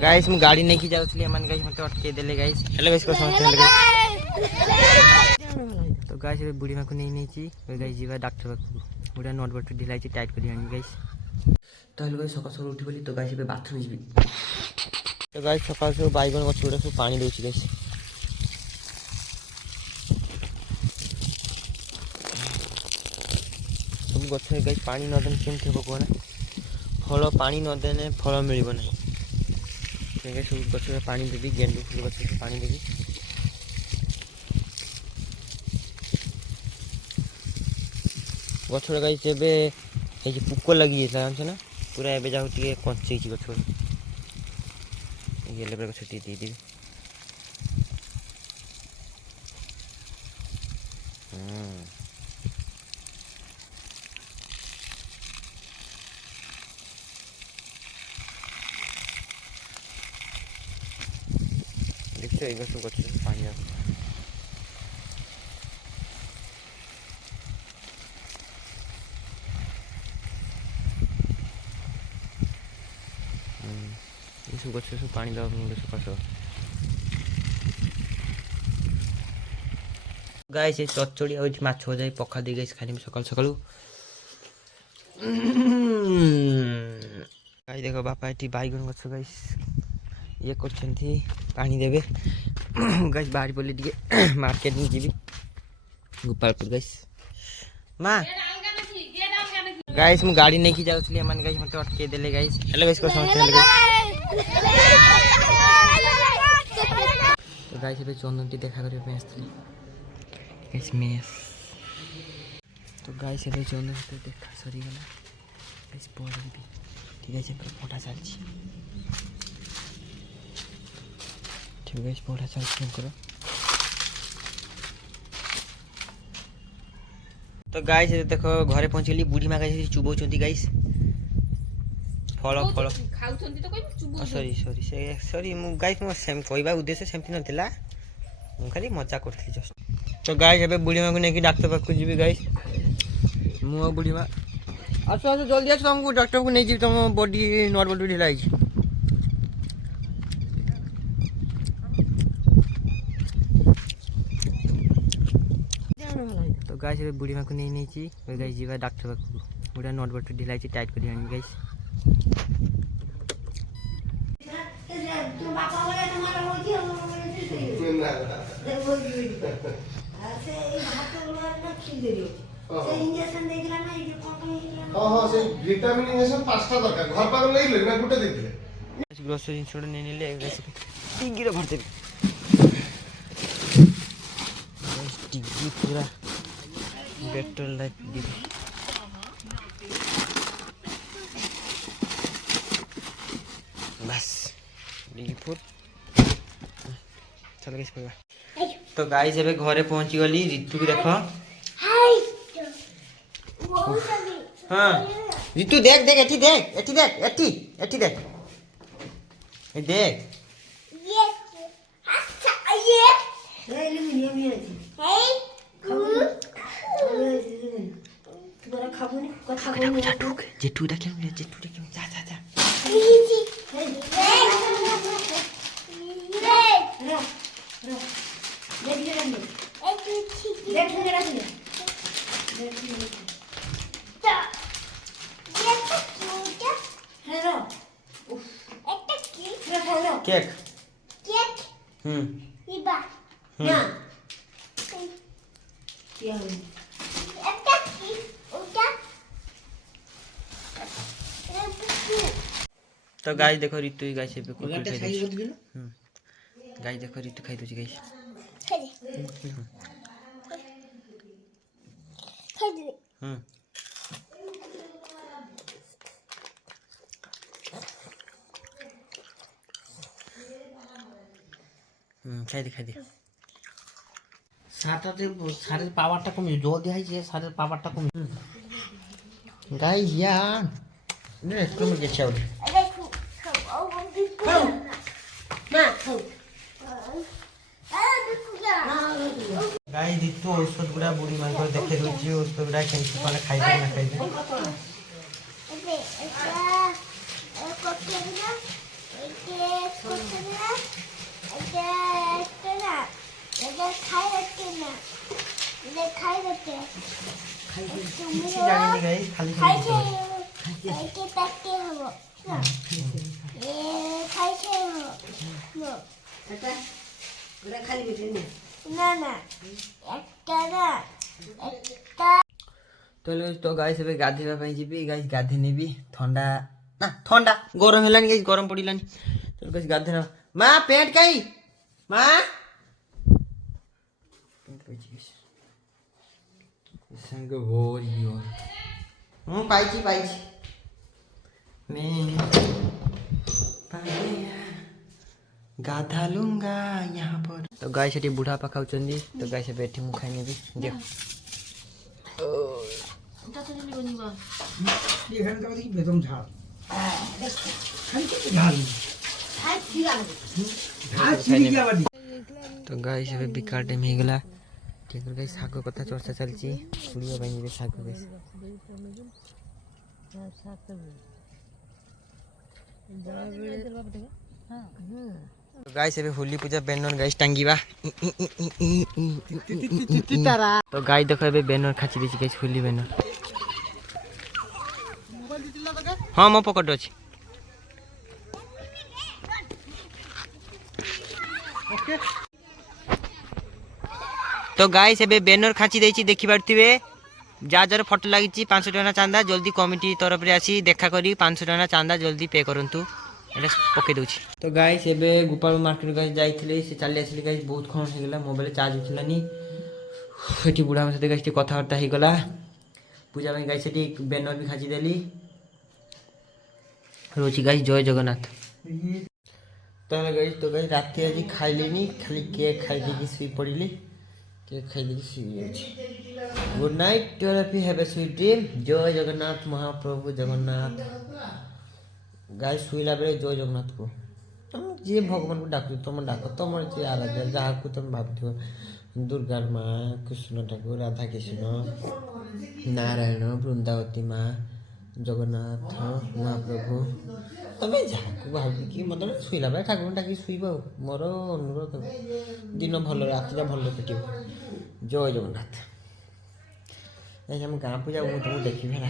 guys मु गाड़ी नहीं की जाउथली मन गाइस मते अटके देले गाइस हेलो गाइस को समझ हेलो गाइस तो गाइस बुढ़ी मा को नहीं छी गाइस जीवा डॉक्टर बाकू बुढ़ा नट बट ढिलाई छी टाइट करी आनी गाइस तो हेलो गाइस सकाळ उठी बोली तो गाइस बाथरूम जीबी तो गाइस सकाळ से बाइगन गछ उड़ा सब पानी देउछी गाइस सब गछ गाइस पानी न देन केम थेबो कोना फल पानी न देने फल मिलिबो नहीं सब गछ पानी देवी गेंडू फूल गछ पानी देवी गछ गाई जेबे पुक लगी जाता ना पूरा एबे जाऊ टे कଞ୍ଚे गछ ये गछ टी देवी देखते ये सब गछ पानी सब गछ सब पानी दवा सकाश गाइस ये चचड़ी आ माछ हो जाए पखा दे गाइस खाली सकाल सकाल गाइस देखो बापा एटी बैगन गछ गाइस ये करछंती पानी देबे गाइस बाहर बोली दिए मार्केट में जीबी गोपालपुर गाइस मां गाइस मु गाड़ी नहीं की जाउथली मन गाइस मते अटके देले गाइस हेलो गाइस को समझ हेलो तो गाइस ଏବେ ଚନ୍ଦନଟି ଦେଖା କରିବା ପାଇଁ ଆସିଥିଲି गाइस मेस तो गाइस ଏବେ ଚନ୍ଦନ ତ ଦେଖା ସରିଗଲା गाइस ପଢିବି ठीक আছে पर फोटा ଚାଲିଛି ठीक गाइस फोटा ଚାଲିଛି करो तो गाइस देखो घरे पहुंचली बुढ़ी माँ गाइस चुबौचंती गाइस फल फल खाउचंती तो कोइ चुबौ सॉरी सॉरी से सॉरी मु गाइस मो सेम कहबा उद्देश्य सेमति नथिला मु खाली मजा करथि जस्ट तो गाइस एबे बुढ़ी माँ को नेकी डॉक्टर पाक जीबी गाइस मु बुढ़ी माँ आसो आसो जल्दी आसो हमको डॉक्टर को नहीं जी तुम बॉडी नॉर्मल ढिलाई छी तो गाइस एबे बुढ़ी माँ को नहीं छी गाइस जीवा डॉक्टर पाक बुढ़ा नट बट ढिलाई छी टाइट करी आनी गाइस तू बापा वाला तुम्हारा हो जी से हाथ वाला खिल देरियो से इंजेक्शन देइला ना ये कोन हां हां से विटामिन इंजेक्शन पांचटा दरकार घर पागल नहीं ले ना गुटे देथिले ग्रोसरी इंश्योरेंस नहीं ले गाइस टिंगी रे भरते गाइस टिंगी पूरा बेटर लाइफ दी बस टिंगी फुट चल गाइस पगा तो गाइस एबे घरे पहुंची गली ऋतु को देखो हां ऋतु देख देख एठी देख एठी देख एठी एठी देख ए देख ये अच्छा ये एल्युमिनियम ये हे तुम्हारा खाबोनी कथा बोल जेठू देख जा जा जा केक केक इबा ना क्या है একটা কি ওটা तो गाइस देखो ऋतु गाइस पे कुछ खाई दे गाइस देखो ऋतु खाई दो गाइस खाई दे खाई दे सारे पावरটা কমে জল দেখাই যে সারে পাওয়ারটা কমে গাইস यार ने একটু মে চাও দেখো খাও মা খাও गाइस दितो औषध गुडा बुढ़ी मां को देखे दोची औषध गुडा केमती पाले खाई दे ना खाई दे एबे अच्छा कोठे ना କିଛି ଜାଣିନି ଗାଇସ୍ ଖାଲି तो गाइस ଏବେ ଗାଧେଇବା ପାଇଁ ଯିବି ଗାଇସ୍ ଗାଧେଇ ନେବି ଥଣ୍ଡା ନା ଥଣ୍ଡା ଗରମ ହେଲାନି ଗାଇସ୍ ଗରମ ପଡ଼ିଲାନି ତ ଗାଇସ୍ ଗାଧେଇବା ମା ପେଣ୍ଟ କାଇ ମା ପେଣ୍ଟ ପାଇଛି ଗାଇସ୍ संग बोल यो पाइची मैं गाधा लूंगा यहाँ पर तो गाय से बुढ़ा पकाऊ तो गाय से बैठी मुँह खाने भी दियो तो गाय से बिकार टाइम हो गला ठीक है शाग कथा चर्चा चलती शुणिया जी शाग गाइस एबे होली पूजा बैनर गाइस टांगीबा तो गाय देखो एबे बैनर खाची देछि गाइस होली बैनर हां मो पकड़ अछि ओके तो गाइस एबे बैनर खाची देछि देखि पारथिबे जा जर फोटो लागिछि 500 टका चांदा जल्दी कमिटी तरफ रे आसी देखा करी 500 टका चांदा जल्दी पे करंतु एटा पके दोछि तो गाइस एबे गोपाल मार्केट गाइस जाइथिले से चली आसिले गाइस बहुत खन हे गेला मोबाइल चार्ज उठलानी एठी बुढ़ा से गाइस कथा वार्ता हे गेला पूजा में गाइस एठी बैनर भी खाची देली रोची गाइस जय जगन्नाथ तो गाइस रात आज खाइलेनी खाली केक खाइ देकी सुई पड़िली केक खाइ देकी सुई गुड नाइट टेल happy have a sweet dream जय जगन्नाथ महाप्रभु जगन्नाथ गाइस सुईला बेले जय जगन्नाथ को तुम जे भगवान को डाक तुम डाक तुम जे आराध्य जहाँ को तुम भावो दुर्गा माँ कृष्ण ठाकुर राधा कृष्ण नारायण वृंदावती माँ जगन्नाथ महाप्रभु तमें जहाँ को भाव कि मतलब शुला बेले ठाकुर डाक शुब मोर अनुरोध दिन भल रात भल कट जय जगन्नाथ हम गाँ को जाऊ तुमको देखी है